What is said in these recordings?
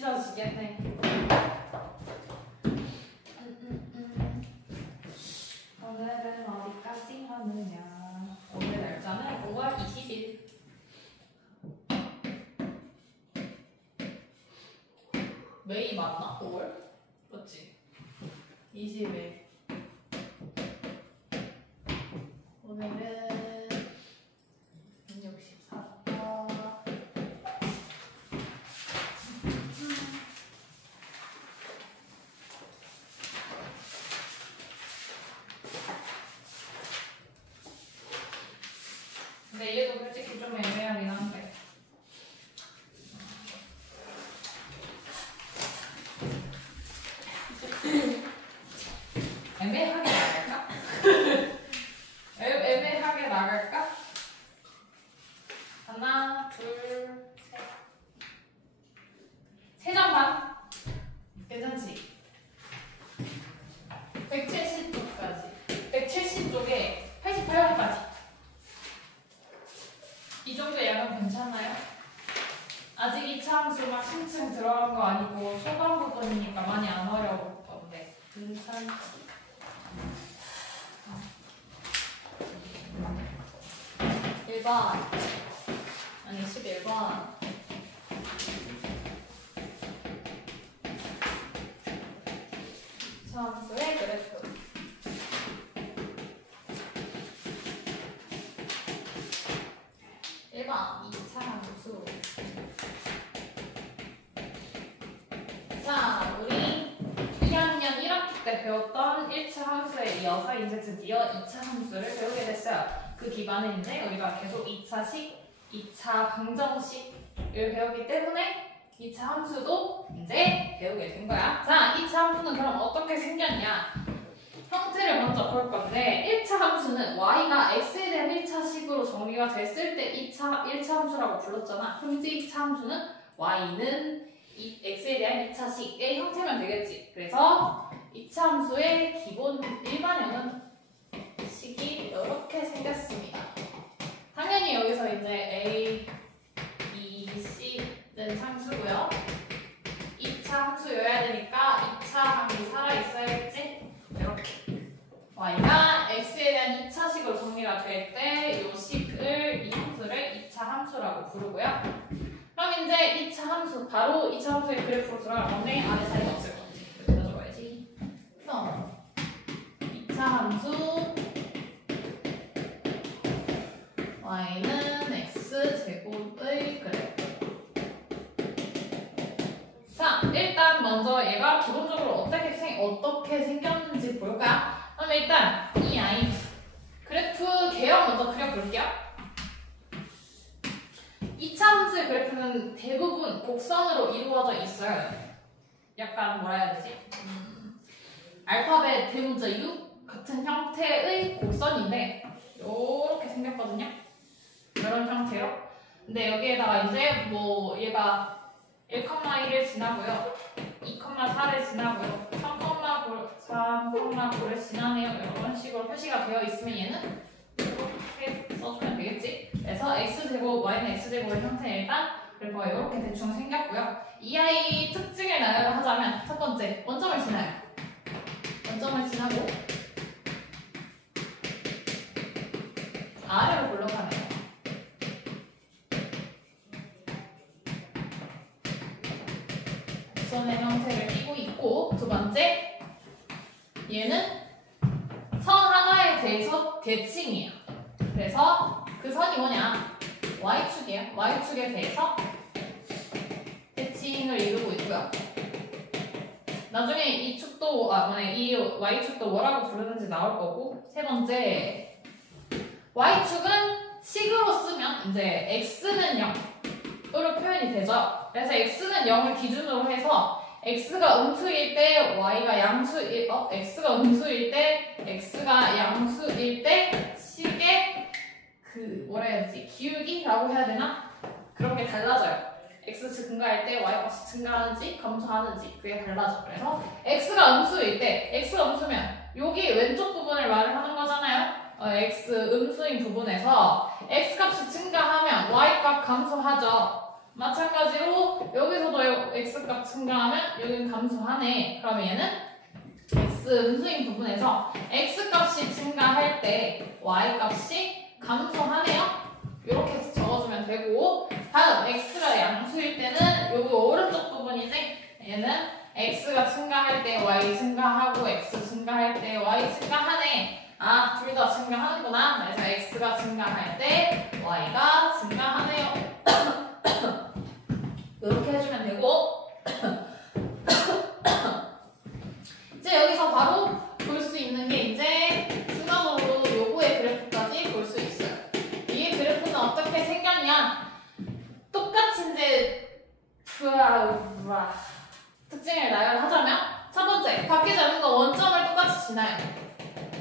찢어지겠네. 오늘은 어디까지 하느냐. 오늘 날짜는 5월 20일. 메이 맞나? 5월? 맞지? 20일. 오늘은 64번. 근데 얘도 솔직히 좀 애매하긴 한데. 애매하게 나갈까? 애매하게 나갈까? 하나, 둘, 셋. 3장 반. 괜찮지? 170쪽까지. 170쪽에 88번까지. 이 정도 양은 괜찮나요? 아직 2차 함수 막 층층 들어간 거 아니고 초반 부분이니까 많이 안 어려울 건데 괜찮지? 1번 아니 11번 함수의 그래프. 번 2차 함수. 자, 우리 2학년 1학기 때 배웠던 1차 함수에 이어서 이제 드디어 2차 함수를 배우게 됐어요. 그 기반에 이제 우리가 계속 2차식, 2차 방정식을 배우기 때문에 2차 함수도 이제 배우게 된 거야. 자, 2차 함수는 그럼 어떻게 생겼냐? 형태를 먼저 볼 건데 1차 함수는 y가 x에 대한 1차식으로 정의가 됐을 때 1차 함수라고 불렀잖아. 그럼 이제 2차 함수는 y는 x에 대한 2차식의 형태면 되겠지. 그래서 2차 함수의 기본 일반형은 식이 이렇게 생겼습니다. 당연히 여기서 이제 a, b, c는 상수고요. 2차 함수여야 되니까 2차 항이 살아있어야겠지? 이렇게 y가 x에 대한 2차식으로 정리가 될 때 이 식을, 이 함수를 2차 함수라고 부르고요. 그럼 이제 2차 함수, 바로 2차 함수의 그래프로 들어갈 건데 아래 차이가 없을 거지. 여기다 적어야지. 그래서 2차 함수 y는 x제곱의 그래프. 자, 일단 먼저 얘가 기본적으로 어떻게 생겼는지 볼까요? 그럼 일단 이 아이 그래프 개형 먼저 그려볼게요. 2차 함수의 그래프는 대부분 곡선으로 이루어져 있어요. 약간 뭐라 해야 되지? 알파벳 대문자 U 같은 형태의 곡선인데 이렇게 생겼거든요. 이런 형태로. 근데 여기에다가 이제 뭐 얘가 1,1을 지나고요. 2,4를 지나고요. 3,9를 지나네요. 이런 식으로 표시가 되어 있으면 얘는 이렇게 써주면 되겠지. 그래서 x제곱, y는 x제곱의 형태는 일단 그래프가 이렇게 대충 생겼고요. 이 아이 특징을 나열하자면 첫 번째, 원점을 지나요. 원점을 지나고 아래로 올라가네요. 선의 형태를 띠고 있고, 두 번째, 얘는 선 하나에 대해서 대칭이에요. 그래서 그 선이 뭐냐? y축이에요. y축에 대해서 대칭을 이루고 있고요. 나중에 이 축도, 이 y축도 뭐라고 부르는지 나올 거고, 세 번째, y축은 식으로 쓰면 이제 x는 0으로 표현이 되죠. 그래서 x는 0을 기준으로 해서 x가 음수일 때 y가 양수일 x가 음수일 때 x가 양수일 때 식의 그 뭐라 해야 되지? 기울기라고 해야 되나? 그런 게 달라져요. x 증가할 때 y 값이 증가하는지 감소하는지 그게 달라져. 그래서 x가 음수일 때 x가 음수면 여기 왼쪽 부분을 말을 하는 거잖아요. x 음수인 부분에서 x 값이 증가하면 y 값 감소하죠. 마찬가지로 여기서도 x값 증가하면 여기는 감소하네. 그러면 얘는 x 음수인 부분에서 x값이 증가할 때 y값이 감소하네요. 이렇게 적어주면 되고, 다음 x가 양수일 때는 여기 오른쪽 부분이지, 얘는 x가 증가할 때 y 증가하고 x 증가할 때 y 증가하네. 아, 둘 다 증가하는구나. 그래서 x가 증가할 때 y가 증가하네요. 이렇게 해주면 되고, 이제 여기서 바로 볼 수 있는 게 이제 추가적으로 요거의 그래프까지 볼 수 있어요. 이 그래프는 어떻게 생겼냐? 똑같이 이제 특징을 나열하자면, 첫 번째, 바뀌지 않는 건 원점을 똑같이 지나요.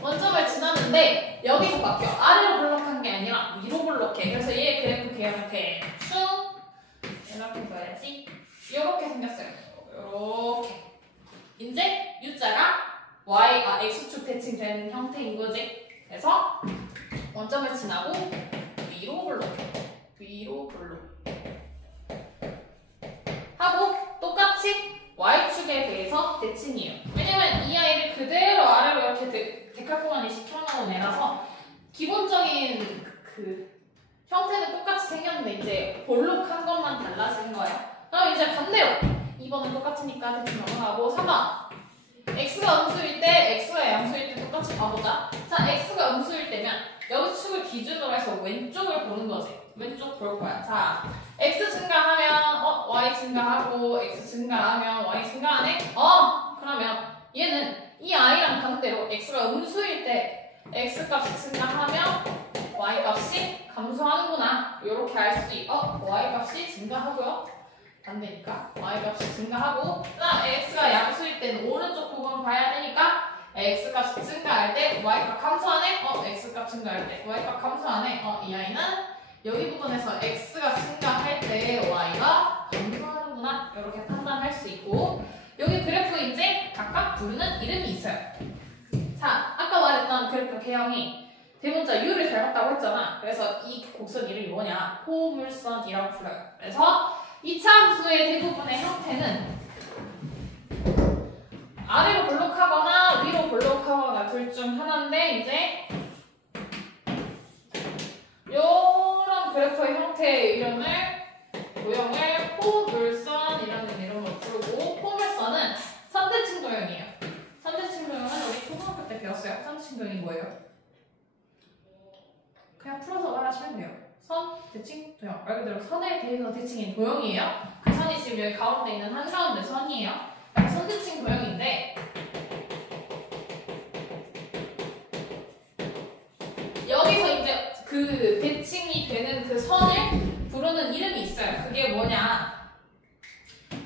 원점을 지났는데 여기서 바뀌어. 아래로 블록한 게 아니라 위로 블록해. 그래서 얘 그래프 계열은 대충 이렇게 써야지. 이렇게 생겼어요. 이렇게. 이제 U자가 X축 대칭된 형태인 거지. 그래서 원점을 지나고 위로 블록해. 위로 블록. 하고 똑같이 Y축에 대해서 대칭이에요. 왜냐면 이 아이를 그대로 아래로 이렇게 데칼코마니 시켜놓은 애라서 기본적인 그 형태는 똑같이 생겼는데 이제 볼록한 것만 달라진 거예요. 그럼 이제 반대로 2번은 똑같으니까 대충 넘어가고 3번 x가 음수일 때 x가 양수일 때 똑같이 봐보자. 자, x가 음수일 때면 여기 축을 기준으로 해서 왼쪽을 보는 거지. 왼쪽 볼 거야. 자, x 증가하면 y 증가하고 x 증가하면 y 증가하네? 그러면 얘는 이 i랑 반대로 x가 음수일 때 x값이 증가하면 y값이 감소하는구나. 이렇게 알 수 있어. y값이 증가하고요. 반대니까 y값이 증가하고, 그다음 x가 양수일 때는 오른쪽 부분 봐야 되니까 x값이 증가할 때 y값 감소하네. x값 증가할 때 y값 감소하네. 이 아이는 여기 부분에서 x가 증가할 때 y가 감소하는구나. 이렇게 판단할 수 있고, 여기 그래프 이제 각각 부르는 이름이 있어요. 자, 아까 말했던 그래프 개형이 대문자 U를 닮았다고 했잖아. 그래서 이 곡선 이름이 뭐냐? 포물선이라고 불러요. 그래서 2차 함수의 대부분의 형태는 아래로 블록하거나 위로 블록하거나 둘 중 하나인데, 이제 이런 그래프의 형태의 이름을 도형을 포물선이라는 이름으로 부르고, 포물선은 선대칭 도형이에요. 선대칭 도형은 우리 초등학교 때 배웠어요. 선대칭 도형이 뭐예요? 그냥 풀어서 말하시면 돼요. 선, 대칭, 도형. 말 그대로 선에 대해서 대칭인 도형이에요. 그 선이 지금 여기 가운데 있는 한가운데 선이에요. 선대칭 도형인데, 여기서 이제 그 대칭이 되는 그 선을 부르는 이름이 있어요. 그게 뭐냐?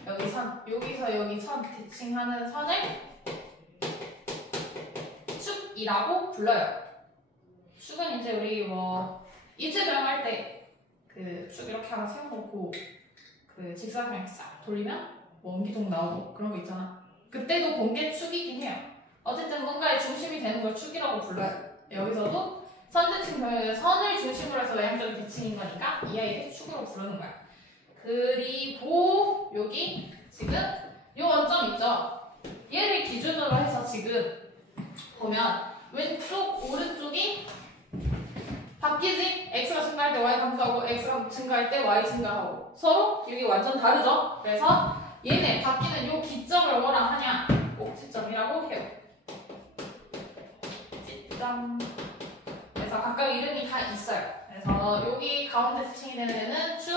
여기 선, 여기서 여기 선 대칭하는 선을 축이라고 불러요. 축은 이제 우리 뭐 입체 그램할 때 그 축 이렇게 하나 세워놓고 그 직사각형 싹 돌리면 원기둥 나오고 그런 거 있잖아. 그때도 본 게 축이긴 해요. 어쨌든 뭔가의 중심이 되는 걸 축이라고 불러요. 여기서도 선대칭 도형에서 선을 중심으로 해서 외향적인 대칭인 거니까 이 아이를 축으로 부르는 거야. 그리고 여기 지금 요 원점 있죠? 얘를 기준으로 해서 지금 보면 왼쪽 오른쪽이 바뀌지? x가 증가할 때 y 감소하고 x가 증가할 때 y 증가하고 서로 여기 완전 다르죠? 그래서 얘네 바뀌는 요 기점을 뭐라 하냐? 꼭지점이라고 해요. 꼭지점. 그래서 각각 이름이 다 있어요. 그래서 여기 가운데 대칭이 되는 애는 축,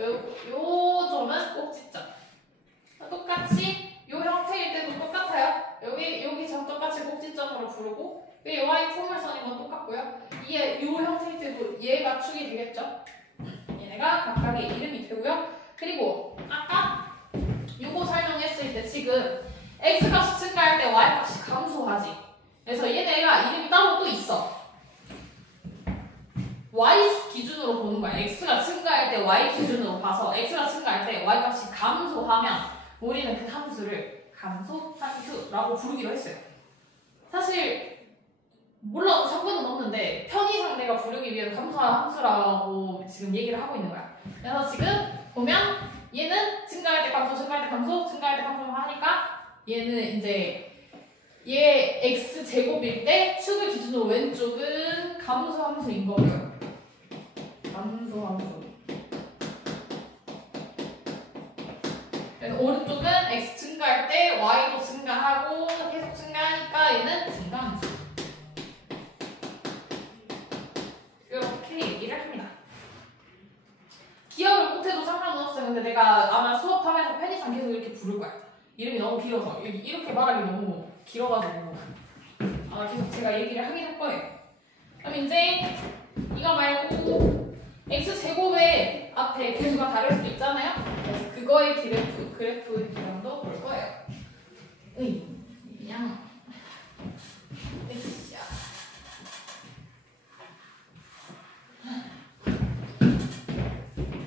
요 점은 꼭지점. 똑같이 요 형태일 때도 똑같아요. 여기 점 똑같이 꼭지점으로 부르고, 이 y 포물선인 건 똑같고요. 요 형태일 때도 얘가 축이 되겠죠. 얘네가 각각의 이름이 되고요. 그리고 아까 요거 설명했을 때 지금 x값이 증가할 때 y값이 감소하지. 그래서 얘네가 이름이 따로 또 있어. y 기준으로 보는 거야. x가 증가할 때 y 기준으로 봐서 x가 증가할 때 y값이 감소하면 우리는 그 함수를 감소 함수라고 부르기로 했어요. 사실 몰라도 상관은 없는데 편의상 내가 부르기 위해서 감소한 함수라고 지금 얘기를 하고 있는 거야. 그래서 지금 보면 얘는 증가할 때 감소, 증가할 때 감소, 증가할 때 감소 하니까 얘는 이제 얘 x제곱일 때 축을 기준으로 왼쪽은 감소함수인 거고요. 감소함수. 그래서 오른쪽은 x 증가할 때 y도 증가하고 계속 증가하니까 얘는 증가함수. 이렇게 얘기를 합니다. 기억을 못해도 상관은 없어요. 근데 내가 아마 수업하면서 편의상 계속 이렇게 부를 거야. 이름이 너무 길어서 이렇게 말하기 너무 길어가지고 아마 계속 제가 얘기를 하긴 할 거예요. 그럼 이제 이거 말고 x제곱의 앞에 개수가 다를 수도 있잖아요. 그래서 그거의 그래프 기량도 볼 거예요. 그냥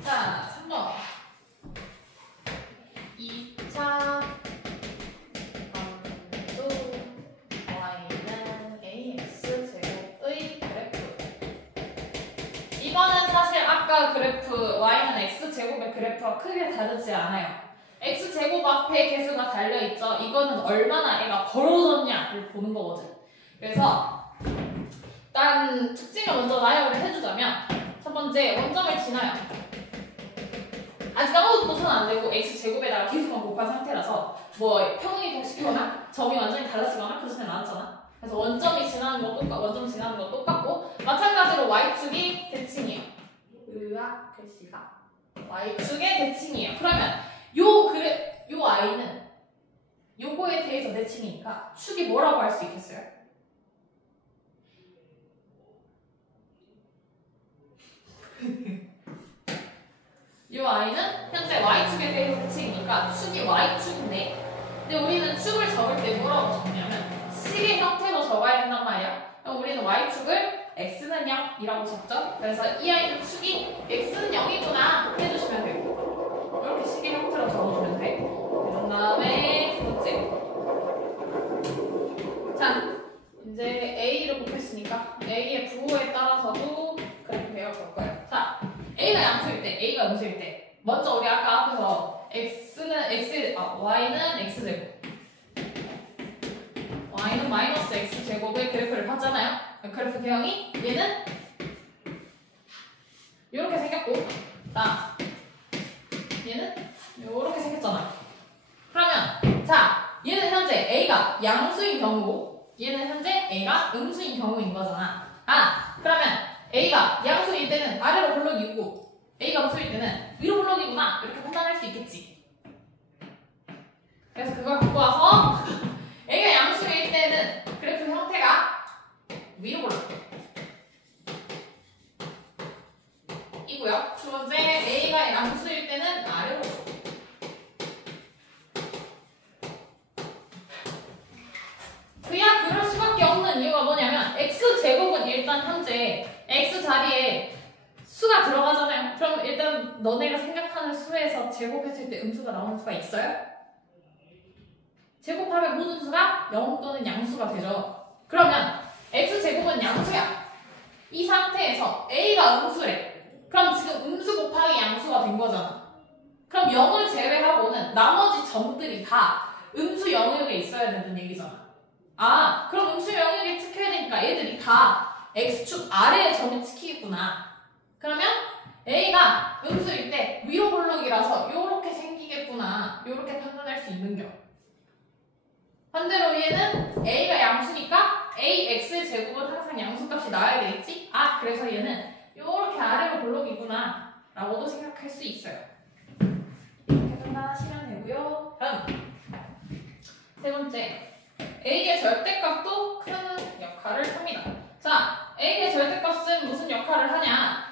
자, 3번 2차 함수 y는 ax제곱의 그래프. 이거는 사실 아까 그래프 y는 x제곱의 그래프와 크게 다르지 않아요. x제곱 앞에 개수가 달려있죠. 이거는 얼마나 애가 벌어졌냐를 보는 거거든. 그래서 일단 특징을 먼저 나열을 해주자면 첫 번째, 원점을 지나요. 아직 아무것도 손 안 대고 x제곱에다가 개수만 곱한 상태라서 뭐 평이동시키거나 점이 완전히 달라지거나 그러지는 않았잖아. 그래서 원점이 지나는 거 똑같고 마찬가지로 y축이 대칭이에요. 으아 글씨가 y축의 대칭이에요. 그러면 요 i는 요거에 대해서 대칭이니까 축이 뭐라고 할 수 있겠어요? 요 i는 현재 y축에 대해서 대칭이니까 축이 y축인데, 근데 우리는 축을 적을 때 뭐라고 적냐면 식의 형태로 적어야 된단 말이야. 그럼 우리는 y축을 x는 0이라고 적죠. 그래서 이 i는 축이 x는 0이구나 해주시면 되고, 이렇게 식의 형태로 적어주면 돼. 그런 다음에 두 번째, 자 이제 a를 곱했으니까 a의 부호에 따라서도 그렇게 배워볼 거예요. 자, a가 양수일 때, a가 음수일 때, 먼저 우리 아까 앞에서 y는 x제곱, y는 마이너스 x제곱의 그래프를 봤잖아요. 그래프 개형이 얘는 이렇게 생겼고, 얘는 이렇게 생겼잖아. 그러면 자, 얘는 현재 a가 양수인 경우고 얘는 현재 a가 음수인 경우인 거잖아. 그러면 a가 양수일 때는 아래로 볼록이고 a가 음수일 때는 위로 볼록이구나 이렇게 판단할 수 있겠지. 그래서 그걸 갖고 와서 a가 양수일 때는 그래프 형태가 위로 볼록 이고요. 두 번째, a가 양수일 때는 아래로 볼록. 그야 그럴 수밖에 없는 이유가 뭐냐면 x제곱은 일단 현재 x 자리에 수가 들어가잖아요. 그럼 일단 너네가 생각하는 수에서 제곱했을 때 음수가 나오는 수가 있어요? 제곱하면 모든 수가 0 또는 양수가 되죠. 그러면 x제곱은 양수야. 이 상태에서 a가 음수래. 그럼 지금 음수 곱하기 양수가 된 거잖아. 그럼 0을 제외하고는 나머지 점들이 다 음수 영역에 있어야 된다는 얘기잖아. 그럼 음수 영역에 찍혀야 되니까 얘들이 다 x축 아래에 점이 찍히겠구나. 그러면 a가 음수일 때 위로 볼록이라서 요렇게 생기겠구나. 요렇게 판단할 수 있는겨. 반대로 얘는 a가 양수니까 ax제곱은 항상 양수값이 나와야 되겠지? 그래서 얘는 요렇게 아래로 볼록이구나 라고도 생각할 수 있어요. 이렇게 판단하시면 되고요. 다음 세 번째, a의 절대값도 큰 역할을 합니다. 자, a의 절대값은 무슨 역할을 하냐?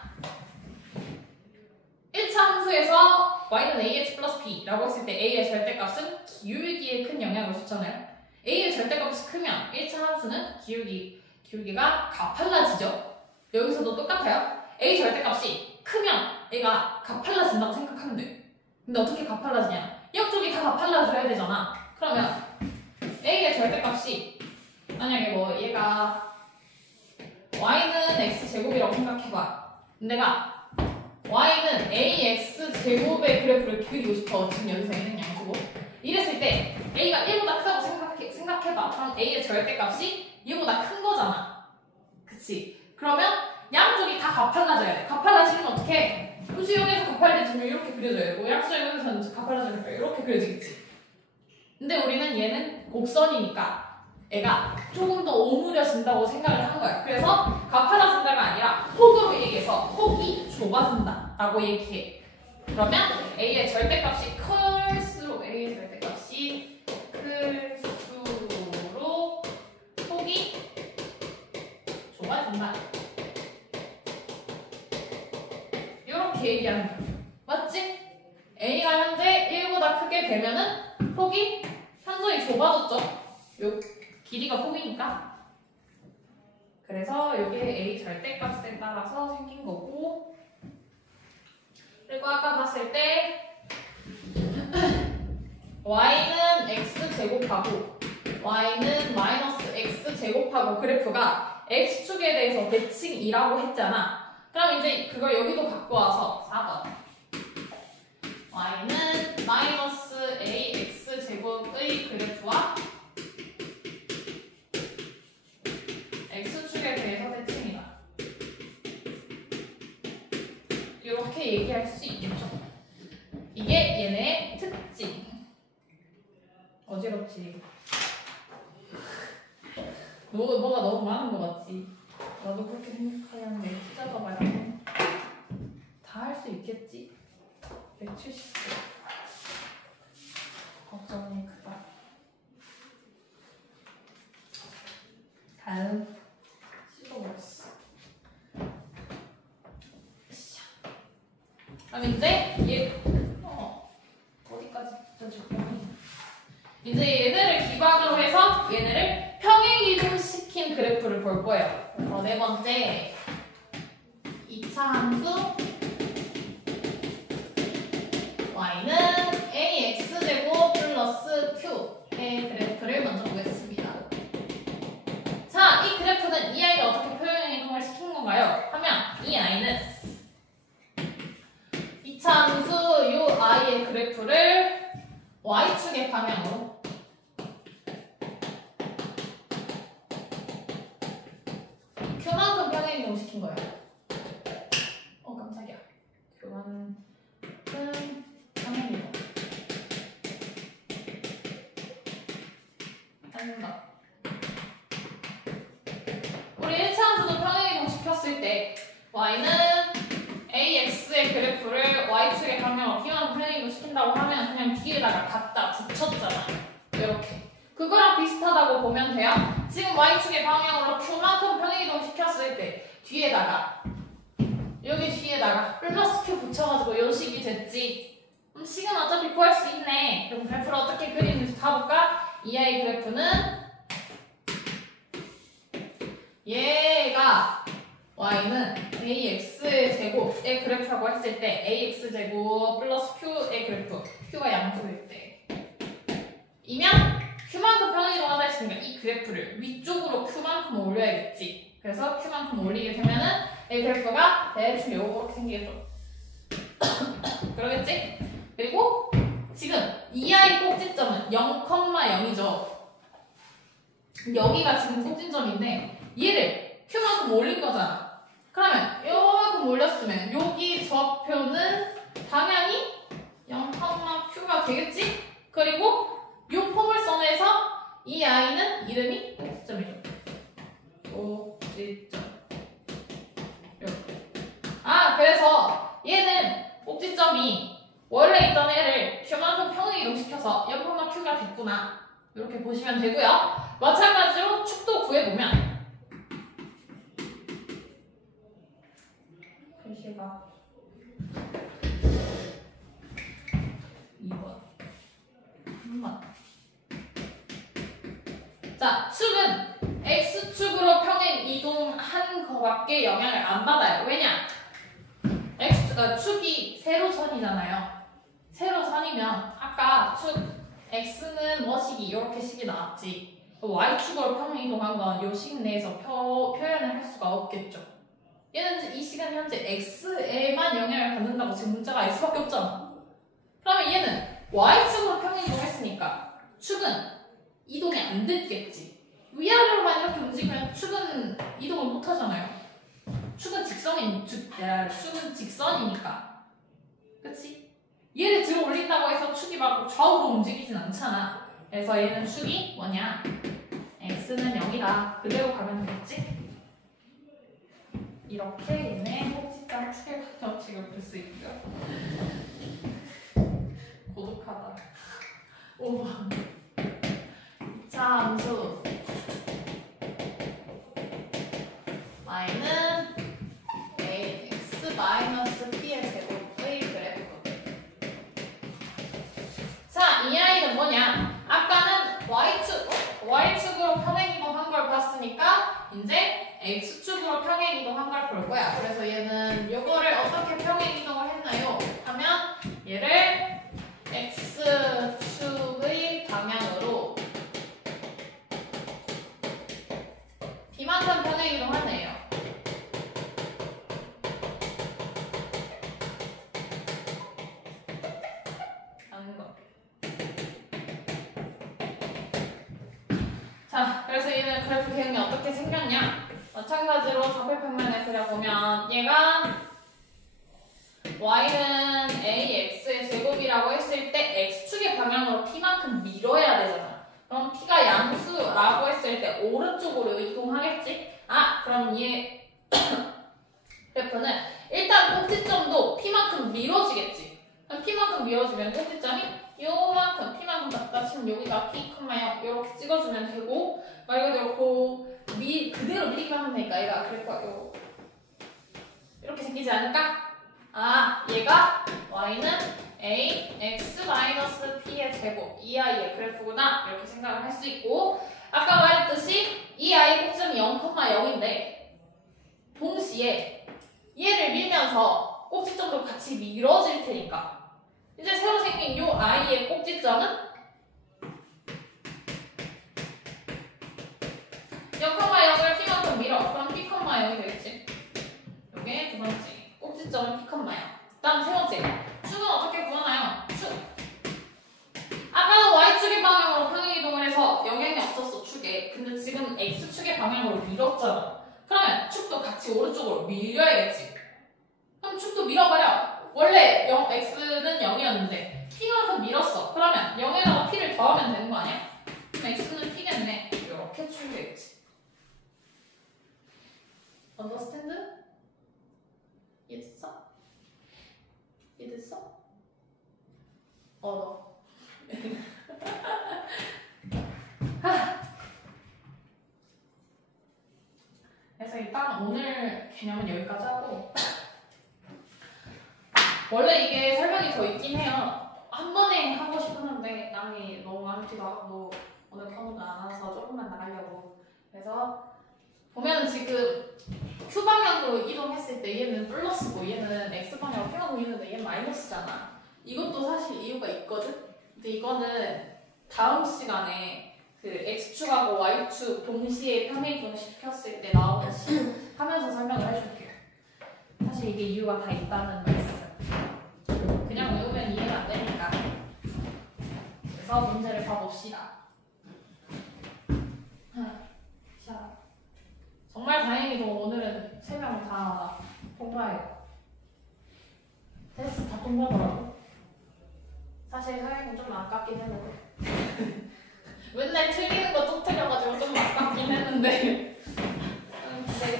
1차 함수에서 y는 ax 플러스 b라고 했을 때 a의 절대값은 기울기에 큰 영향을 줬잖아요. a의 절대값이 크면 1차 함수는 기울기가 가팔라지죠. 여기서도 똑같아요. a 절대값이 크면 얘가 가팔라진다고 생각하면 돼. 근데 어떻게 가팔라지냐? 이쪽이 다 가팔라져야 되잖아. 그러면 a의 절대값이 만약에 뭐 얘가 y는 x제곱이라고 생각해봐. 내가 y는 ax 제곱의 그래프를 그리고 싶어. 지금 여기서 a는 양수고. 이랬을 때 a가 1보다 크다고 생각해봐. 그럼 a의 절대값이 얘보다 큰 거잖아. 그치? 그러면 양쪽이 다 가팔라져야 돼. 가팔라지면 어떻게? 수식에서 가팔라지면 이렇게 그려져야 되고 약수형에서는 가팔라지면 이렇게 그려지겠지. 근데 우리는 얘는 곡선이니까 애가 조금 더 오므려진다고 생각을 한 거야. 그래서 가팔라진다가 아니라 폭으로 얘기해서 폭이 좁아진다 라고 얘기해. 그러면 a의 절대값이 클수록 a의 절대값이 클수록 폭이 좁아진다. 이렇게 얘기하는 거야. 맞지? a가 현재 1보다 크게 되면은 폭이 현저히 좁아졌죠. 요 길이가 폭이니까. 그래서 이게 a 절대값에 따라서 생긴 거고. 그리고 아까 봤을 때 y는 x 제곱하고 y는 마이너스 x 제곱하고 그래프가 x축에 대해서 대칭이라고 했잖아. 그럼 이제 그걸 여기도 갖고 와서 4번 y는 마이너스 ax 제곱의 그래프와 x축에 대해서 대칭이다. 이렇게 얘기할 수 있겠죠. 이게 얘네의 특징. 어지럽지? 뭐가 너무 많은 것 같지? 나도 그렇게 생각하는데 찢어져봐야 다 할 수 있겠지? 170. 걱정이 크다. 다음 씹어버렸어. 그럼 이제 얘 어디까지 붙여줄까? 이제 얘네를 기반으로 해서 얘네를 평행이동시킨 그래프를 볼 거예요. 그래서 네 번째 2차 함수 y는 ax제곱 플러스 q의 그래프를 먼저 보겠습니다. 자, 이 그래프는 이 아이를 어떻게 평행이동을 시킨 건가요? 하면 이 아이는 2차 함수 요 i의 그래프를 y축의 방향으로 q만큼 평행이동 시킨 거예요. 깜짝이야. q만큼 평행이동 한다. 우리 1차 함수도 평행이동 시켰을 때 y는 ax의 그래프를 y축의 방향으로 q만큼 평행이동 시킨다고 하면 그냥 뒤에다가 갖다 붙였잖아. 이렇게. 그거랑 비슷하다고 보면 돼요. 지금 y축의 방향으로 q만큼 평행이동 시켰을 때 뒤에다가 여기 뒤에다가 플러스 q 붙여가지고 요식이 됐지. 그럼 식은 어차피 구할 수 있네. 그럼 그래프를 어떻게 그리는지 봐볼까? 이 아이 그래프는 얘가 y는 ax의 제곱의 그래프라고 했을 때 ax제곱 플러스 q의 그래프, q가 양수일 때 이면 q만큼 평행이동하다 했으니까 이 그래프를 위쪽으로 q만큼 올려야겠지. 그래서 q만큼 올리게 되면은 이 그래프가 대충 요렇게 생기겠죠. 그러겠지? 그리고 지금 이 아이 꼭지점은 0,0이죠. 여기가 지금 꼭지점인데 얘를 q만큼 올린 거잖아. 그러면 요만큼 올렸으면 여기 좌표는 당연히 0,q가 되겠지? 그리고 요 포물선에서 이 아이는 이름이 꼭지점이죠. 꼭지점. 이렇게. 그래서 얘는 꼭지점이 원래 있던 애를 q만큼 평행이동시켜서 0,q가 됐구나. 이렇게 보시면 되고요. 마찬가지로 축도 구해보면 글씨가 2번 3번. 자, 축은 x축으로 평행 이동한 거밖에 영향을 안 받아요. 왜냐? 축이 세로선이잖아요. 세로선이면 아까 축 x는 뭐식이 이렇게 식이 나왔지. y축으로 평행 이동한 건 요 식 내에서 표현을 할 수가 없겠죠. 얘는 이 시간 현재 x에만 영향을 받는다고 지금 문자가 x밖에 없잖아. 그러면 얘는 y축으로 평행이동했으니까 축은 이동이 안 됐겠지. 위아래로만 이렇게 움직이면 축은 이동을 못 하잖아요. 축은 직선이니까. 그치? 얘를 들어 올린다고 해서 축이 막 좌우로 움직이진 않잖아. 그래서 얘는 축이 뭐냐? x는 0이다. 그대로 가면 되겠지? 이렇게 얘네 꼭지점 축의 방정식을 볼 수 있고요. 고독하다. 5번. 2차 함수 y는 ax 마이너스 b의 제곱의 그래프. 자, 이 아이는 뭐냐? 아까는 y축으로 평행이동한 걸 봤으니까 이제 x축으로 평행이동한 걸 볼 거야. 그래서 얘는 요거를 어떻게 평행이동을 했나요? 하면 얘를 x축의 방향으로 b만큼 평행이동하네요. 하는 거. 자, 그래서 얘는 그래프 개형이 어떻게 생겼냐? 마찬가지로 좌표평면을 그려보면 얘가 y는 ax의 제곱이라고 했을 때 x축의 방향으로 p만큼 밀어야 되잖아. 그럼 p가 양수라고 했을 때 오른쪽으로 이동하겠지? 아, 그럼 얘 그래프는 일단 꼭지점도 p만큼 밀어지겠지. 그럼 p만큼 밀어지면 꼭지점이 요만큼 p만큼 갖다 치면 여기가 p, 0 이렇게 찍어주면 되고 말 그대로 그대로 밀기만 하면 되니까 얘가 그래프가 이렇게 생기지 않을까? 아, 얘가 y는 a x p의 제곱 이 아이의 그래프구나 이렇게 생각을 할 수 있고 아까 말했듯이 이 아이 꼭지점이 0,0인데 동시에 얘를 밀면서 꼭지점도 같이 밀어질 테니까 이제 새로 생긴 요 아이의 꼭지점은 0,0을 p만큼 밀어. 그럼 p, 0이 되겠지. 요게 두 번째. 꼭지점은 p, 0. 다음 세 번째. 축은 어떻게 구하나요? 축. 아까는 y축의 방향으로 평행이동을 해서 영향이 없었어, 축에. 근데 지금 x축의 방향으로 밀었잖아. 그러면 축도 같이 오른쪽으로 밀려야겠지. 그럼 축도 밀어버려. 원래 x는 0이었는데 p만큼 밀었어. 그러면 0에다가 p를 더하면 되는 거 아니야? 그럼 x는 p겠네. 이렇게 추리겠지. Understand? 이해됐어? 이해됐어? 너. 그래서 일단 오늘 개념은 여기까지 하고 원래 이게 설명이 더 있긴 해요. 한 번에 하고 싶었는데 남이 너무 많기도 하고 오늘科目안 와서 조금만 나가려고. 그래서 보면은 지금 Q방향으로 이동했을 때 얘는 플러스고 얘는 X방향으로 평행하고 있는데 얘는 마이너스잖아. 이것도 사실 이유가 있거든? 근데 이거는 다음 시간에 그 X축하고 Y축 동시에 평행이동 시켰을 때 나오는 식 하면서 설명을 해줄게요. 사실 이게 이유가 다 있다는 말씀. 그냥 외우면 이해가 안 되니까. 그래서 문제를 봐봅시다. 자. 정말 다행히도 오늘은 3명 다 통과해요. 테스트 다 통과하더라고. 사실 사연이 좀 아깝긴 했는데 맨날 틀리는 거 또 틀려가지고 좀 아깝긴 했는데 근데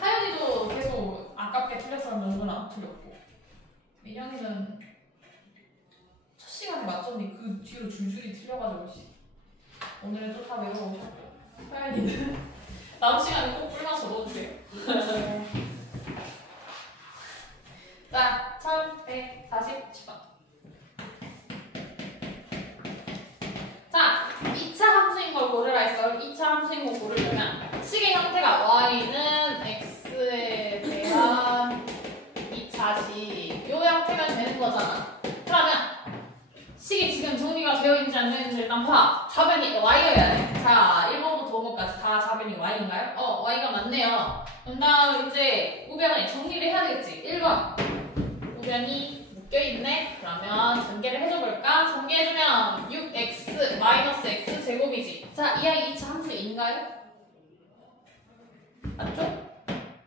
하연이도 계속 아깝게 틀렸었는데 오늘은 안 틀렸고 민영이는 첫 시간에 맞췄니 그 뒤로 줄줄이 틀려가지고 오늘은 또 다 외워오셨고 하연이는 다음 시간에 꼭 풀면서 넣어주세요. 자, 1140번. 자, 2차 함수인 걸 고르라 했어요. 2차 함수인 걸 고르려면 식의 형태가 y는 x에 대한 2차식 이 형태가 되는 거잖아. 그러면 식이 지금 정리가 되어 있는지 안 되어 있는지 일단 봐. 좌변이 y여야 돼. 자, 1번부터 5번까지 다 좌변이 y인가요? y가 맞네요. 그다음 이제 우변에 정리를 해야 되겠지. 1번 우변이 묶여있네. 그러면 전개를 해줘볼까? 전개해주면 6x 마이너스 x 제곱이지. 자, 이 아이 2차 함수인가요? 맞죠?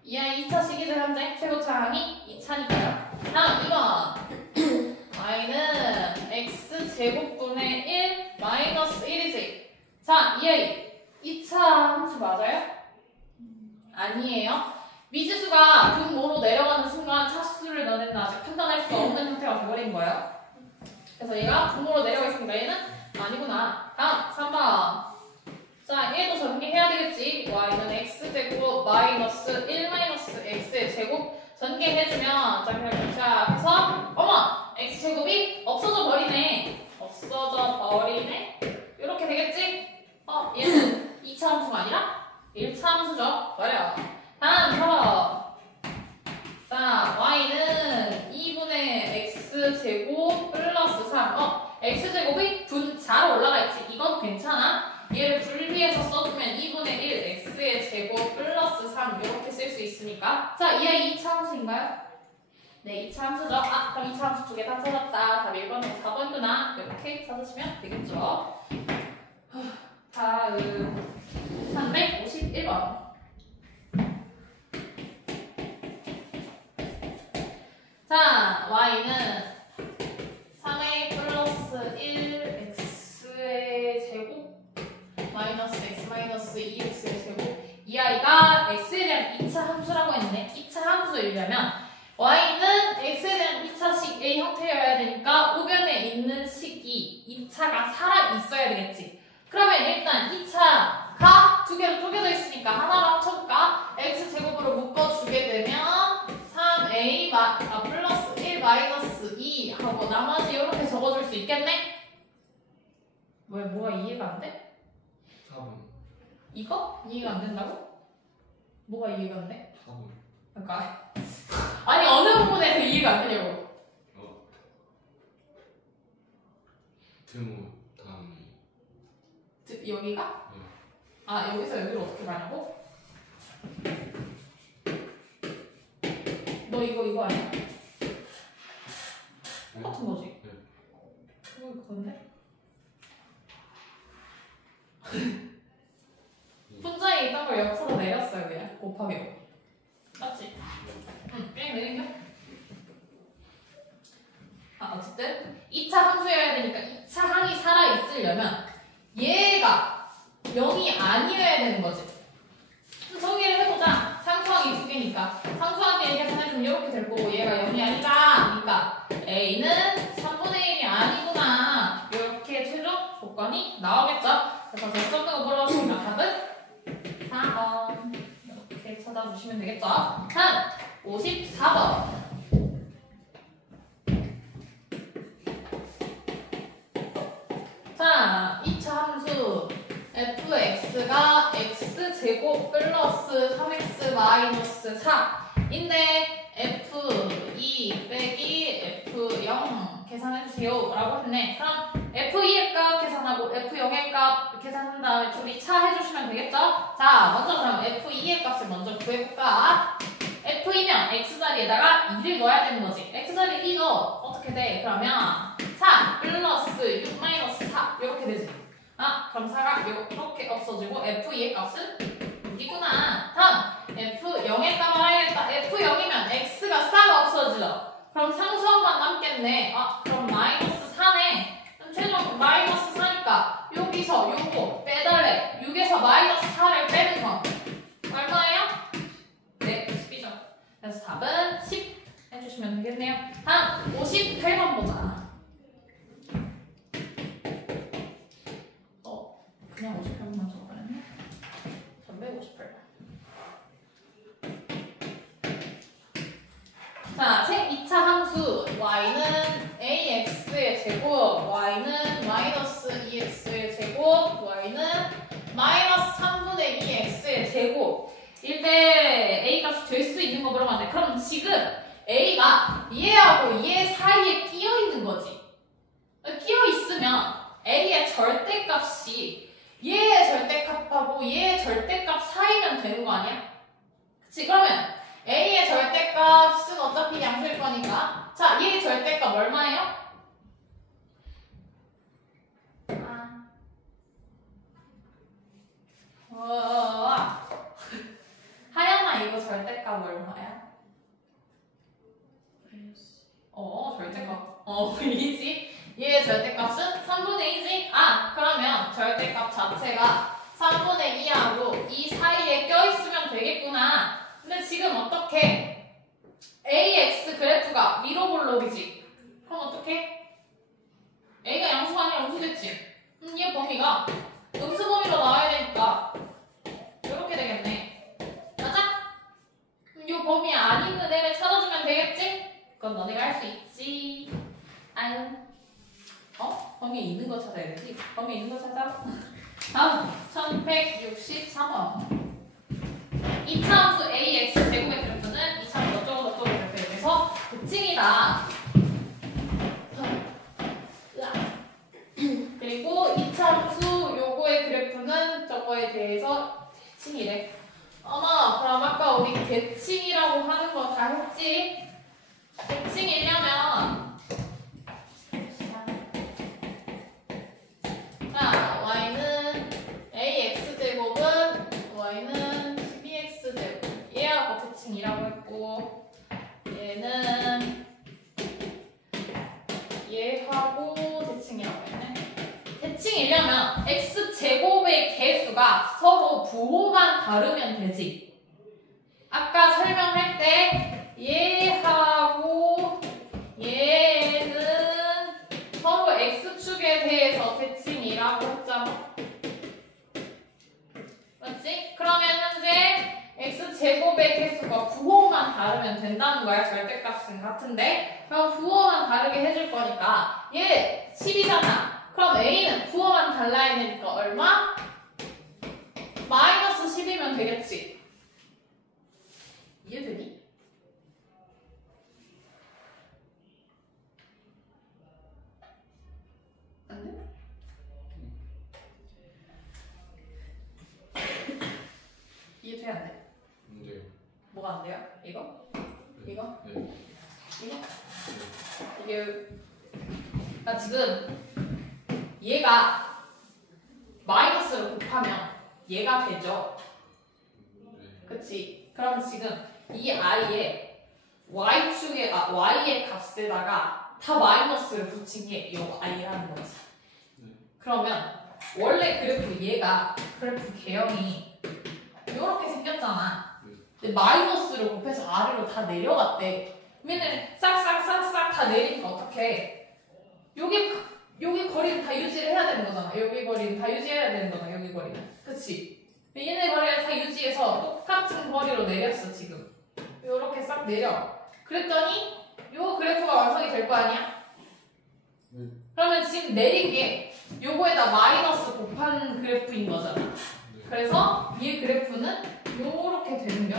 이 아이 2차식이죠. 현재 최고차항이 2차니까요. 다음 2번 y는 x 제곱분의 1 마이너스 1이지. 자, 이 아이 2차 함수 맞아요? 아니에요. 미지수가 분모로 내려가는 순간 차수를 너네는 아직 판단할 수가 없는 형태가 돼버린 거예요. 그래서 얘가 분모로 내려가 있으니까 얘는 아니구나. 다음 3번. 자, 얘도 전개해야 되겠지. y는 x제곱 마이너스 1 마이너스 x의 제곱 전개해주면 자 해서 어머! x제곱이 없어져 버리네. 없어져 버리네. 이렇게 되겠지? 얘는 2차 함수가 아니라 1차 함수죠. 맞아요. 다음 더. 자, y는 2분의 x제곱 플러스 3. x제곱이 분자로 올라가 있지. 이건 괜찮아. 얘를 분리해서 써주면 2분의 1 x의 제곱 플러스 3 이렇게 쓸 수 있으니까. 자, 이 아이 2차 함수인가요? 네, 2차 함수죠. 그럼 2차 함수 두 개 다 찾았다. 답 1번에서 4번이구나. 이렇게 찾으시면 되겠죠. 다음 351번. 자, y는 3a 플러스 1 x의 제곱 마이너스 x 마이너스 2x의 제곱. 이 아이가 x에 대한 2차 함수라고 했네. 2차 함수이려면 y는 x에 대한 2차식 a 형태여야 되니까 우변에 있는 식이 2차가 살아있어야 되겠지. 그러면 일단 2차가 두 개로 쪼개져 있으니까 하나로 합쳐볼까? x제곱으로 묶어주게 되면 3a 플러스 1 마이너스 2 하고 나머지 이렇게 적어줄 수 있겠네? 왜 뭐가 이해가 안 돼? 4번. 이거? 이해가 안 된다고? 뭐가 이해가 안 돼? 4번. 그러니까 아니 어느 부분에서 이해가 안 되냐고. 등호 다음이. 여기가? 네. 아, 여기서 여기로 어떻게 가냐고? 너 이거 아니야? 똑같은 거지? 네. 그건데? 분자에 있던 걸 옆으로 내렸어요, 그냥. 곱하기로. 맞지? 응, 그냥 내린 거? 어쨌든 2차 함수여야 되니까 2차 항이 살아있으려면 얘가 0이 아니어야 되는 거지. 정리를 해보자. 상수항이 두 개니까 상수항끼리 계산해주면 이렇게 될 거고 얘가 0이 아니다. 그러니까 A는 3분의 1이 아니구나. 이렇게 최종 조건이 나오겠죠. 그래서 될 수 없는 거 물어봤으니까 답은 4번 이렇게 찾아주시면 되겠죠. 다음 54번. 자, 2차 함수 fx가 x제곱 플러스 3x 마이너스 4인데 f2 빼기 f0 계산해주세요 라고 했네. 그럼 f2의 값 계산하고 f0의 값 계산한 다음에 둘이 차 해주시면 되겠죠? 자, 먼저 그럼 f2의 값을 먼저 구해볼까? f이면 x자리에다가 2를 넣어야 되는 거지. x자리에 2 넣어. 어떻게 돼? 그러면 4 플러스 6 마이너스 4 이렇게 되지. 그럼 4가 이렇게 없어지고 f2의 값은 6이구나. 다음 f0의 값을 알겠다. f0이면 x가 4가 없어지죠. 그럼 상수항만 남겠네. 그럼 마이너스 4네. 그럼 최종 마이너스 4니까 여기서 요거 빼달래. 6에서 마이너스 4를 빼는 거 얼마예요? 네, 10이죠. 그래서 답은 10 해주시면 되겠네요. 다음 58번 보자. 그냥 58번만 적어버렸네. 358번. 자, 생 2차 함수 y는 ax의 제곱, y는 마이너스 2x의 제곱, y는 마이너스 3분의 2x의 제곱 일 때 a 값이 될 수 있는 거 물어봤는데 그럼 지금 a가 얘하고 얘 사이에 끼어 있는 거지. 끼어 있으면 a의 절대값이 얘의 절대값하고 얘의 절대값 사이면 되는 거 아니야? 그러면 A의 절대값은 어차피 양수일 거니까 자, 얘의 절대값 얼마예요? 하연아 이거 절대값 얼마야? 절대값 2지 얘의 절대값은 3분의 2지? 그러면 절대값 자체가 3분의 2하고 이 사이에 껴있으면 되겠구나. 근데 지금 어떻게 AX 그래프가 위로 볼록이지? 그럼 어떻게? A가 양수가 아니라 음수겠지? 얘 범위가 음수 범위로 나와야 되니까 이렇게 되겠네. 맞아? 그럼 이 범위 안 있는 애를 찾아주면 되겠지? 그건 너네가 할 수 있지. 아유. 범위 있는 거 찾아야 되지? 범위 있는 거 찾아. 다음 1163번. 이차함수 ax 제곱의 그래프는 이차함수 어쩌고 그래프에 대해서 대칭이다. 그리고 이차함수 요거의 그래프는 저거에 대해서 대칭이래. 어머, 그럼 아까 우리 대칭이라고 하는 거 다 했지? 대칭이려면 자, y는 ax제곱은 y는 12x제곱 얘하고 대칭이라고 했고 얘는 얘하고 대칭이라고 했네. 대칭이려면 x제곱의 개수가 서로 부호만 다르면 되지. 아까 설명할 때 얘하고 얘는 서로 x축에 대해서 대칭이라고 했잖아. 맞지? 그러면 현재 x제곱의 개수가 부호만 다르면 된다는 거야. 절대값은 같은데 그럼 부호만 다르게 해줄 거니까 얘 10이잖아. 그럼 a는 부호만 달라야 되니까 얼마? 마이너스 10이면 되겠지. 이해되니? 안 돼? 이해돼 안 돼? 안 돼요. 뭐가 안 돼요? 이거? 이거? 네. 이거? 네. 이게 나 지금 얘가 마이너스로 곱하면 얘가 되죠? 네. 그치? 그럼 지금 이 i의 y축의 y의 값에다가 다 마이너스를 붙인 게 이 i라는 거지. 네. 그러면 원래 그래프 얘가 그래프 개형이 이렇게 생겼잖아. 근데 마이너스를 곱해서 아래로 다 내려갔대. 그러면은 싹싹싹싹 다 내리니까 어떡해? 여기 거리는 다 유지를 해야 되는 거잖아. 여기 거리는 다 유지해야 되는 거잖아. 여기 거리는. 그치? 얘네 거리를 다 유지해서 똑같은 거리로 내렸어 지금. 요렇게 싹 내려. 그랬더니 요 그래프가 완성이 될 거 아니야? 그러면 지금 내린 게 요거에다 마이너스 곱한 그래프인 거잖아. 그래서 이 그래프는 요렇게 되는 거.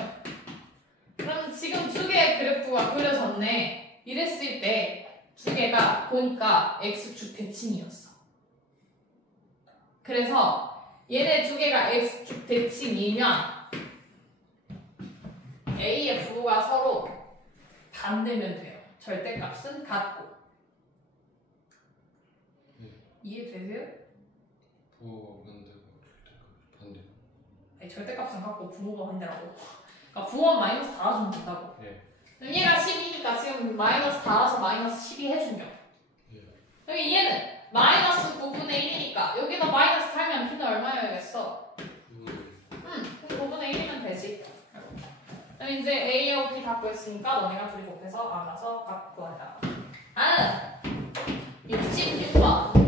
그럼 지금 두 개의 그래프가 그려졌네. 이랬을 때 두 개가 보니까 x축 대칭이었어. 그래서 얘네 두 개가 x축 대칭이면 a의 부호가 서로 반대면 돼요. 절대값은 같고. 네. 이해되세요? 부호가 반대고 반대. 아니, 절대값은 같고 부호가 반대라고. 그러니까 부호는 마이너스 달아주면 된다고. 네. 얘가 10이니까 지금 마이너스 달아서 마이너스 12 해준 겨. 네. 여기 얘는 마이너스 9분의 1이니까 여기다 마이너스 달면 b는 얼마여야겠어? 9분의 1이면 되지. 그럼 이제 a하고 b 갖고 있으니까 너네가 둘이 곱해서 알아서 갖고 와라. 66번.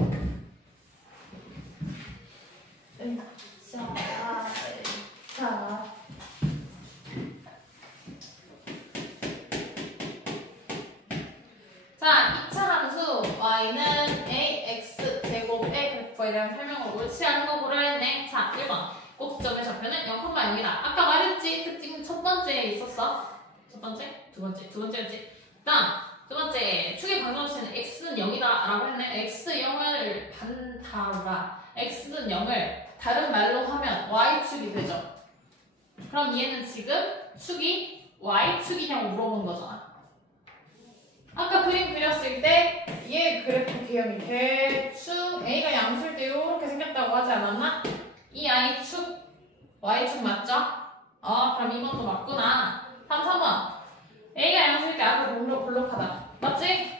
자. 자, 2차 함수 y는 ax 제곱의 그래프에 대한 설명을 옳지 않은 거 고르라 했네. 자, 1번. 꼭지점의 좌표는 0,0이다. 아까 말했지? 특징 첫 번째에 있었어. 첫 번째? 두 번째였지? 다음, 두 번째. 축의 방정식은 x는 0이다 라고 했네. x 0을 반다루라. x는 0을 다른 말로 하면 y축이 되죠. 그럼 얘는 지금 축이 y축이냐고 물어본 거잖아. 아까 그림 그렸을 때 얘 그래프 개형이 대충 A가 양수일 때 이렇게 생겼다고 하지 않았나? 이 I축, Y축 맞죠? 그럼 2번도 맞구나. 3번. A가 양수일 때 아까 볼록하다. 맞지?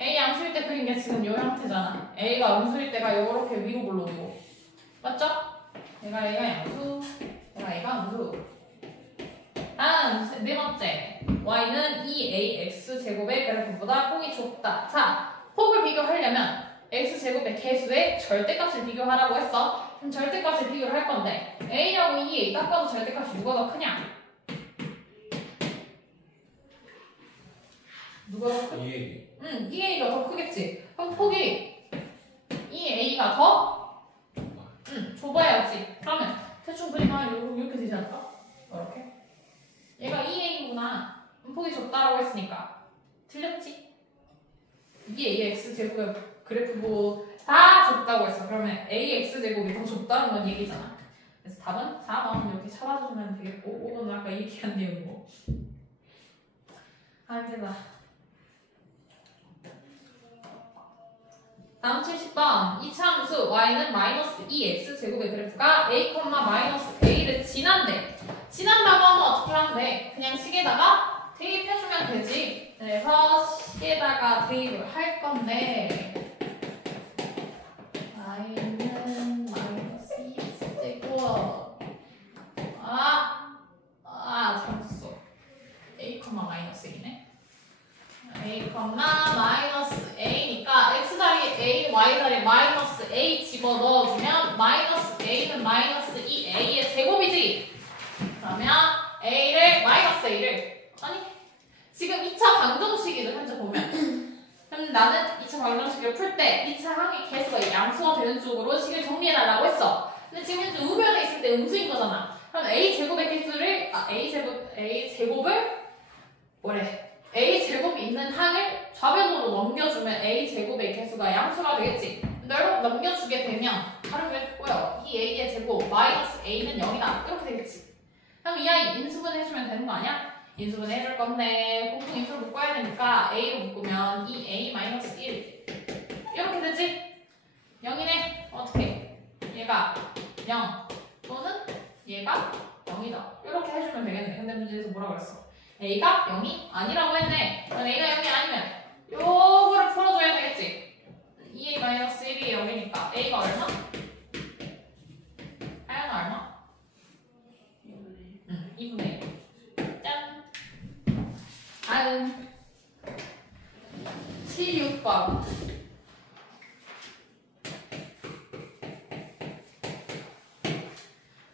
A 양수일 때 그린 게 지금 이 형태잖아. A가 음수일 때가 이렇게 위로 볼록이고. 맞죠? A가 양수, A가 음수. 다음, 네 번째. Y는 2ax 제곱의 그래프보다 폭이 좁다. 자, 폭을 비교하려면 x제곱의 개수의 절대값을 비교하라고 했어. 그럼 절대값을 비교를 할 건데 a하고 2a 딱 봐도 절대값이 누가 더 크냐? 누가 더 크냐? 2a가 더 크겠지. 그럼 폭이 2a가 더? 좁아야지. 그러면 대충 그리면 이렇게 되지 않을까? 이렇게. 얘가 2a구나. 폭이 좁다라고 했으니까 틀렸지? 이게 ax제곱의 그래프고 다 좁다고 했어. 그러면 ax제곱이 더 좁다는 건 얘기잖아. 그래서 답은 4번 이렇게 찾아주면 되겠고 5번은 아까 얘기한 내용이고. 힘들다. 다음 70번 2차 함수 y는 마이너스 2x제곱의 그래프가 a, 마이너스 a를 지난대. 지난다고 하면 어떻게 하면 돼? 그냥 식에다가 대입해주면 되지. 그래서 식에다가 대입을 할 건데 y는 마이너스 2x제곱 잘못했어. a, 마이너스 a네. a, 마이너스 a니까 x 자리에 a, y 자리에 마이너스 a 집어넣어주면 마이너스 a는 마이너스 2a의 제곱이지. 그러면 a를 마이너스 a를 지금 2차 방정식이죠. 현재 보면. 그럼 나는 2차 방정식을 풀 때 2차 항의 개수가 양수가 되는 쪽으로 식을 정리해달라고 했어. 근데 지금 현재 우변에 있을 때 음수인 거잖아. 그럼 a제곱의 개수를 a제곱이 있는 항을 좌변으로 넘겨주면 a제곱의 개수가 양수가 되겠지. 넘겨주게 되면 다른 게 뭐야? 이 a의 제곱 마이너스 a는 0이다. 이렇게 되겠지. 그럼 이 아이 인수분 해주면 되는 거 아니야? 인수분 해줄 건데 공통 인수를 묶어야 되니까 a로 묶으면 2a-1 이렇게 되지? 0이네? 어떻게? 얘가 0 또는 얘가 0이다. 이렇게 해주면 되겠네. 근데 문제에서 뭐라고 했어? a가 0이 아니라고 했네. 그럼 a가 0이 아니면 요거를 풀어줘야 되겠지? 2a-1이 0이니까 a가 얼마? 하연은 얼마? 2분의 1. 짠! 다음 76번.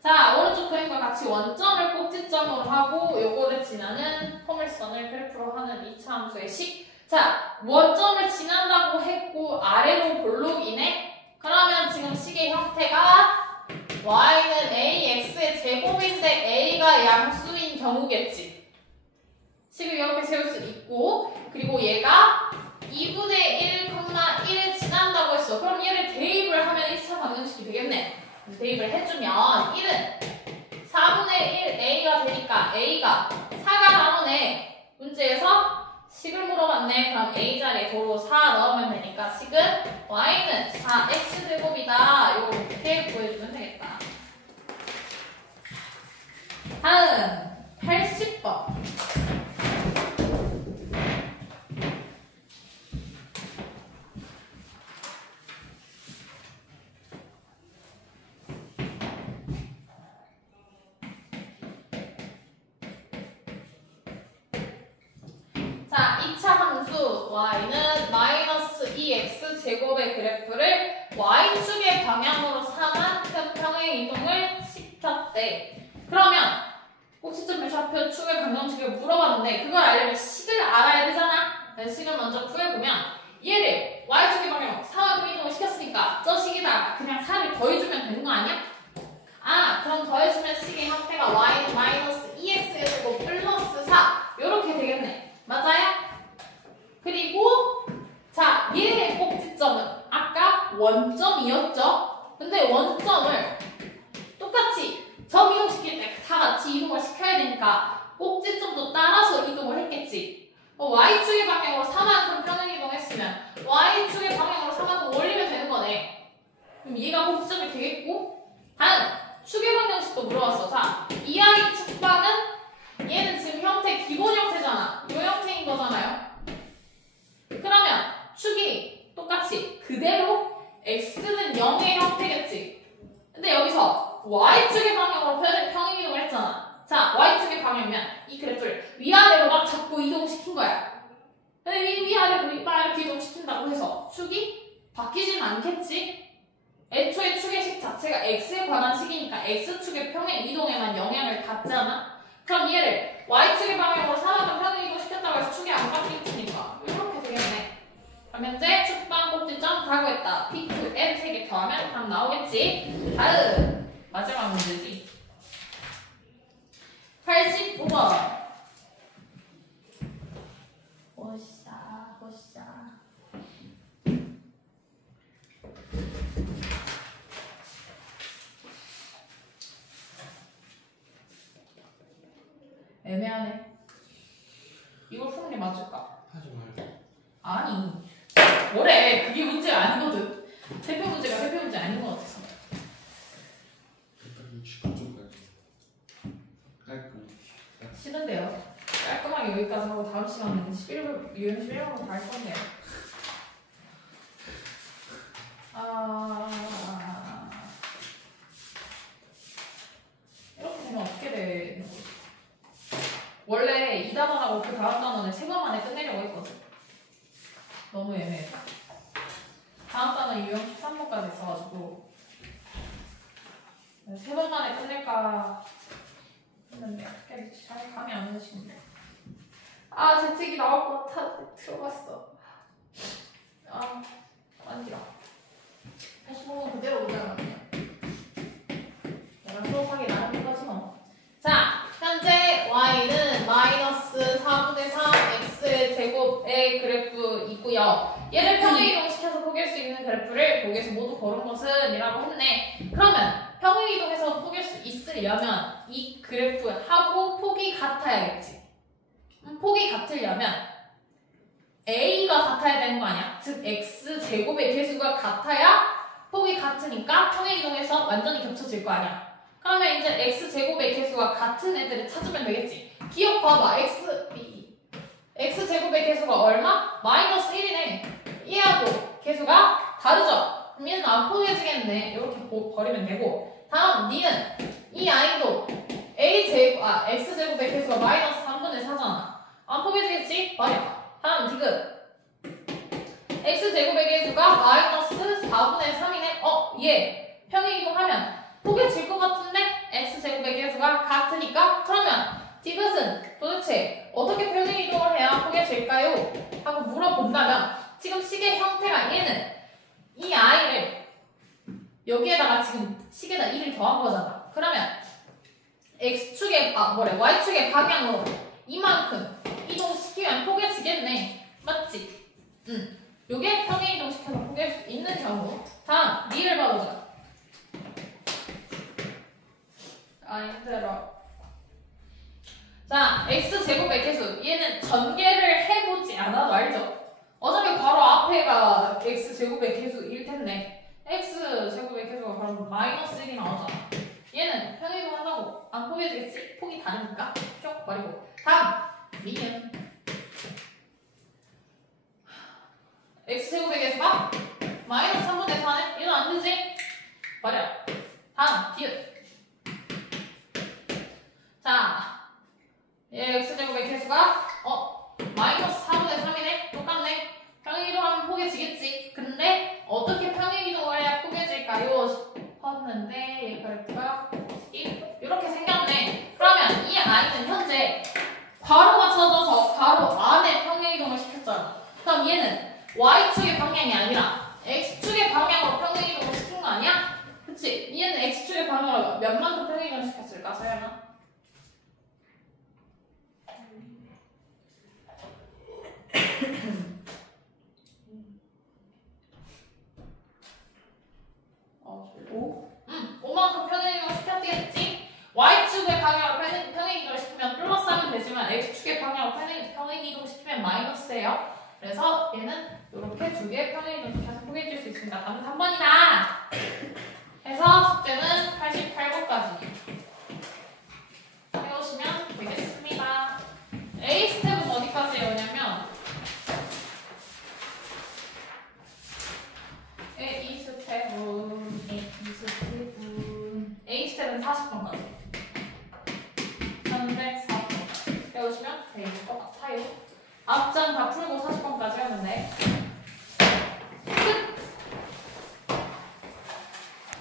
자, 오른쪽 그림과 같이 원점을 꼭지점으로 하고 요거를 지나는 포물선을 그래프로 하는 2차 함수의 식. 자, 원점을 지난다고 했고 아래로 볼록이네? 그러면 지금 식의 형태가 y는 ax의 제곱인데 a가 양수인 경우겠지. 식을 이렇게 세울 수 있고 그리고 얘가 2분의 1,1을 지난다고 했어. 그럼 얘를 대입을 하면 1차 방정식이 되겠네. 대입을 해주면 1은 4분의 1 a가 되니까 a가 4가 나오네. 문제에서 식을 물어봤네. 그럼 a 자리에 도로 4 넣으면 되니까 식은 y는 4x제곱이다. 이렇게 구해주면 되겠다. 다음 80번. 자, 2차 함수 y는 마이너스 2x 제곱의 그래프를 y축의 방향으로 삼아 평행 이동을 시켰대. 그러면 꼭지점 좌표 축의 방정식을 물어봤는데 그걸 알려면 식을 알아야 되잖아. 그래서 식을 먼저 구해보면 얘를 y축의 방향으로 4와 이동을 시켰으니까 저 식에다가 그냥 4를 더해주면 되는 거 아니야? 그럼 더해주면 식의 형태가 y는 마이너스 2x의 제곱 플러스 4 이렇게 되겠네. 맞아요? 그리고 자, 얘의 꼭지점은 아까 원점이었죠? 근데 원점을 똑같이 점 이동시킬 때 다 같이 이동을 y축의 방향으로 4만큼 평행이동했으면 y축의 방향으로 4만큼 올리면 되는 거네. 그럼 얘가 꼭지점이 되겠고, 다음 축의 방정식도 물어봤어. 자, 이 아이 축방은 얘는 지금 형태 기본 형태잖아. 이 형태인 거잖아요. 그러면 축이 똑같이 그대로 x는 0의 형태겠지. 근데 여기서 y축의 방향으로 평행이동을 했잖아. 자, y축의 방향이면 이 그래프를 위아래로 막 자꾸 이동시킨 거야. 근데 위아래로 막 이렇게 이동시킨다고 해서 축이 바뀌진 않겠지? 애초에 축의 식 자체가 x에 관한 식이니까 x축의 평행 이동에만 영향을 받잖아? 그럼 얘를 y축의 방향으로 4만큼 평행 이동시켰다고 해서 축이 안 바뀔 테니까 이렇게 되겠네. 그럼 현재 축방 꼭지점 가고했다. P, Q, M 3개 더하면 답 나오겠지? 다음 마지막 문제지. 85번. 보자. 애매하네. 이걸 푸는 게 맞을까? 하지 말고. 아니, 뭐래? 그게 문제가 아니거든. 대표 문제가 대표 문제 아닌 것 같아서. 일단 69쪽까지. 깔끔. 싫은데요. 깔끔하게 여기까지 하고 다음 시간에는 11분, 11분으로 다 할 건데요. 이렇게 되면 어떻게 되는 거지? 원래 이 단원하고 그 다음 단원을 3번 만에 끝내려고 했거든. 너무 애매해. 다음 단원 유형 13번까지 있어가지고 3번 만에 끝낼까 했는데 어떻게 잘 감이 안 오시는데. 재채기 나올 것 같아. 들어갔어. 안지라. 85번 그대로 오잖아. 내가 수업하기 나름인 거지 뭐. 자, 현재 y는 마이너스 4분의 3 x의 제곱의 그래프이고요. 얘를 평행이동시켜서 포기할 수 있는 그래프를 보기에서 모두 고른 것은 이라고 했네. 그러면 평행이동해서 포기할 수 있으려면 이 그래프하고 폭이 같아야겠지. 폭이 같으려면 a가 같아야 되는 거 아니야? 즉 x 제곱의 개수가 같아야 폭이 같으니까 평행이동해서 완전히 겹쳐질 거 아니야. 그러면 이제 x 제곱의 개수가 같은 애들을 찾으면 되겠지. 기억봐봐. x 제곱의 개수가 얼마? 마이너스 1이네. 얘하고 개수가 다르죠? 그럼 얘는 안 포개지겠네. 이렇게 버리면 되고. 다음 니은 이 아이도 x 제곱의 개수가 마이너스 3분의 4잖아. 안 포개지겠지? 버려. 다음 디귿 x 제곱의 개수가 마이너스 4분의 3이네. 얘 평행이동하면 포개질 것 같은데 x 제곱의 개수가 같으니까. 그러면 디귿은 도대체 어떻게 평행이동을 해야 포개질까요? 하고 물어본다면 지금 식의 형태가 얘는 이 아이를 여기에다가 지금 식에다 1을 더한 거잖아. 그러면 x축의 y축의 방향으로 이만큼 이동시키면 포개지겠네. 맞지? 요게 평행이동시켜서 포개할 수 있는 경우. 다음 니를 봐보자. 힘들어. 자, x제곱의 개수. 얘는 전개를 해보지 않아도 알죠? 어차피 바로 앞에가 x제곱의 개수일 텐데 x제곱의 개수가 그럼 마이너스 1이 나오잖아. 얘는 평행이동 한다고 안 포개지겠지? 폭이 다르니까 쭉 버리고. 다음 니은 x제곱의 개수가 마이너스 3분의 4는 얘는 안 되지? 버려. 다음 디귿. 자, 얘 x제곱의 개수가 마이너스 4분의 3이네? 똑같네? 평행이동하면 포개지겠지? 근데 어떻게 평행이동을 해야 포개질까요? 싶었는데 얘 그래프가 이렇게 생겼네. 그러면 이 아이는 현재 괄호가 쳐져서 괄호 안에 평행이동을 시켰잖아. 그럼 얘는 y축의 방향이 아니라 x축의 방향으로 평행이동을 시킨 거 아니야? 그치? 얘는 x축의 방향으로 몇만큼 평행이동을 시켰을까? 서연아? 오? 5만큼 평행이동을 시켰겠지? y축의 방향으로 평행이동을 시키면 플러스 하면 되지만 x축의 방향으로 평행 이동시키면 마이너스예요. 그래서 얘는 이렇게 두 개 평행 이동시켜서 포개해줄 수 있습니다. 답은 3번이다. 해서 숙제는 88번까지 해오시면 되겠습니다. A 스텝은 어디까지 해오냐면 A 스텝은 40번까지 340번까지 해오시면 되는 것 같아요. 앞장 다 풀고 40번까지 하는데